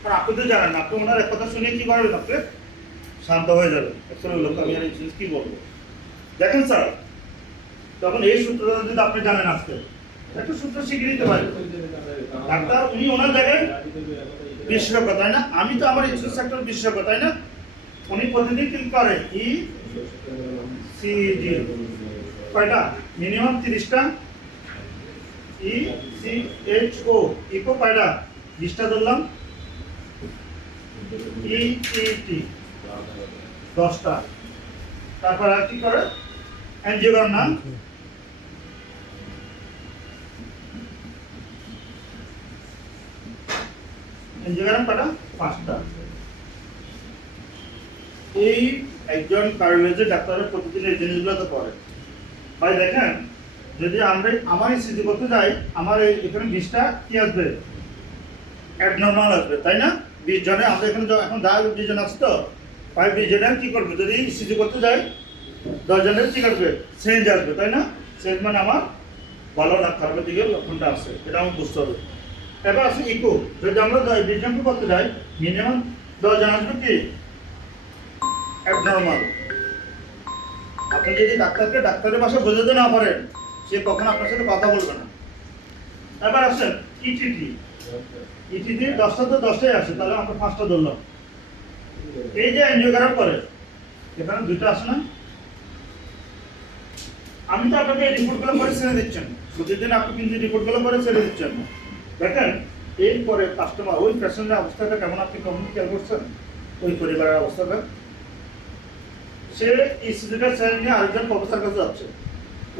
কারণ আপনি তো জানেন, আপনি ওনার এক কথা শুনে কি করবেন, আপনি শান্ত হয়ে যাবেন। অ্যাকচুয়ালি লোক আমি আর ইন্স্যুরেন্স কি বলবো, দেখেন স্যার, তখন এই সূত্রটা যদি আপনি জানেন আজকে একটা সূত্র শিখে নিতে পারেন। ডাক্তার উনি ওনার জায়গায় বিশেষজ্ঞ, তাই না? আমি তো আমার ইন্স্যুরেন্স সেক্টর বিশেষজ্ঞ, তাই না? উনি প্রতিদিন কি করে, ECG কয়টা, মিনিমাম 30টা, ECHO ইকো কয়টা, 20টা ধরলাম, EET 10টা, তারপর আর কি করে, অ্যাঞ্জিওগ্রাম না, অ্যাঞ্জিওগ্রাম কয়টা, 5টা। এই একজন কার্ডিওলজি ডাক্তারের প্রতিদিন এই জিনিসগুলো তো করে। ভাই দেখেন, যদি আমরা আমার ইসিজি করতে যাই, আমার এখানে 20টা কি আসবে, অ্যাবনর্মাল আসবে, তাই না? 20 জনে আমরা এখানে এখন 20 জন আছে তো, 20 জনের কি করবে, যদি ইসিজি করতে যাই 10 জনের কি করবে, চেঞ্জ আসবে, তাই না? চেঞ্জ মানে আমার ভালো না খারাপের দিকে লক্ষণটা আছে, এটা আমার বুঝতে হবে। এবার আছে ইকো, যদি আমরা 20 জনকে করতে যাই, মিনিমাম 10 জন আসবে কি অ্যাবনর্মাল। আপনি যদি ডাক্তারের ভাষা বোঝাতে না পারেন, সে কখনো আপনার সাথে কথা বলবে না। এবার আসেন ইটিটি, 10টা তো 10টাই আসে, তাহলে আমরা 5টা ধরলাম। এই যে অ্যাঞ্জিওগ্রাম করে, এখানে 2টা আসে না? আমি তো আপনাকে এই রিপোর্টগুলো করে ছেড়ে দিচ্ছেন, প্রতিদিন আপনি কিন্তু রিপোর্টগুলো করে ছেড়ে দিচ্ছেন। দেখেন এরপরে কাস্টমার ওই পেশেন্টের অবস্থাটা কেমন, আপনি কখন খেয়াল করছেন? ওই পরিবারের অবস্থাটা, সে ইসিজিটা স্যার নিয়ে আরেকজন প্রফেসর কাছে যাচ্ছে,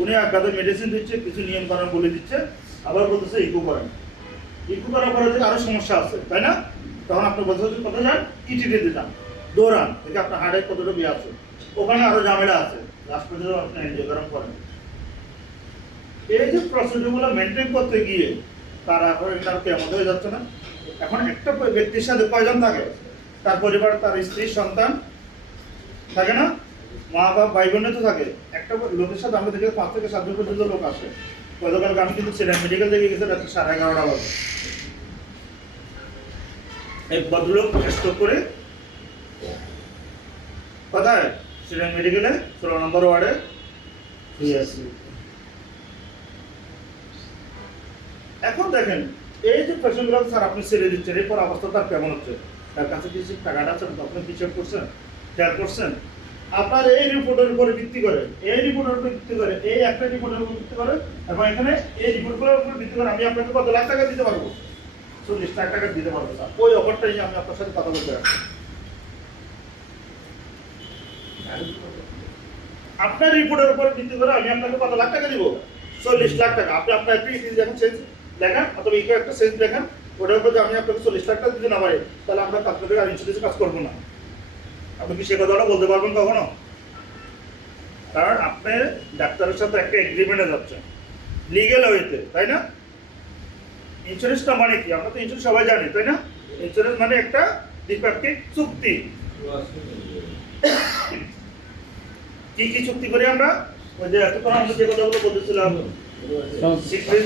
উনি আপনাদের মেডিসিন দিচ্ছে, কিছু নিয়ম কানুন বলে দিচ্ছে, আবার বলতেছে ইকো করেন। ইকো করার পরে থেকে আরো সমস্যা আছে, তাই না? তখন আপনি বলতে কোথায় যান, ইটিতে যান, দৌড়ান, দেখে আপনার হার্টের কতটুকু আছে, ওখানে আরো ঝামেলা আছে, লাস্ট পর্যন্ত আপনি এনজিওগ্রাম করেন। এই যে প্রসিডিউরগুলো মেনটেন করতে গিয়ে তারা এখন কেমন হয়ে যাচ্ছে না? এখন একটা ব্যক্তির সাথে কয়জন থাকে, তার পরিবার, তার স্ত্রী, সন্তান থাকে না, মা বাবা ভাই বোনে তো থাকে। একটা লোকের সাথে আমরা দেখি 5 থেকে 7 জন পর্যন্ত লোক আসে। গতকালকে আমি কিন্তু ছিলাম, মেডিকেল থেকে গেছে রাত 11:30 বাজে। এক ভদ্রলোক স্ট্রোক করে কোথায়, সিলেট মেডিকেলে 16 নম্বর ওয়ার্ডে শুয়ে আছে। এখন দেখেন এই যে পেশেন্টগুলো স্যার আপনি ছেড়ে দিচ্ছেন, এরপর অবস্থা তার কেমন হচ্ছে, তার কাছে কিছু টাকাটা আছে, আপনি কিছু করছেন, খেয়াল করছেন? আপনার এই রিপোর্টের উপরে ভিত্তি করে, এই রিপোর্টের উপর ভিত্তি করে, এই একটা রিপোর্টের উপর ভিত্তি করে, এবং এখানে এই রিপোর্টগুলোর উপর ভিত্তি করে আমি আপনাকে কত লাখ টাকা দিতে পারবো, 40 লাখ টাকা দিতে পারবো স্যার। ওই অফারটাই আমি আপনার সাথে কথা বলতে রাখবো। আপনার রিপোর্টের উপর ভিত্তি করে আমি আপনাকে কত লাখ টাকা দিব, 40 লাখ টাকা। আপনি আপনার একটি যখন সেন্স দেখান অথবা ইকো একটা সেন্স দেখান, ওটার উপর আমি আপনাকে 40 লাখ টাকা দিতে না পারি, তাহলে আমরা কাজ করে আর ইন্স্যুরেন্সে কাজ করবো না। আপনি কি সে কথাটা বলতে পারবেন কখনো? কারণ আপনি ডাক্তারের সাথে একটা এগ্রিমেন্টে যাচ্ছেন লিগ্যাল ওয়েতে, তাই না? ইন্স্যুরেন্সটা মানে কি, আমরা তো ইন্স্যুরেন্স সবাই জানি, তাই না? ইন্স্যুরেন্স মানে একটা দ্বিপাক্ষিক চুক্তি। কি কি চুক্তি করি আমরা? ওই যে এতক্ষণ আমরা যে কথাগুলো বলতেছিলাম, সিক্রেট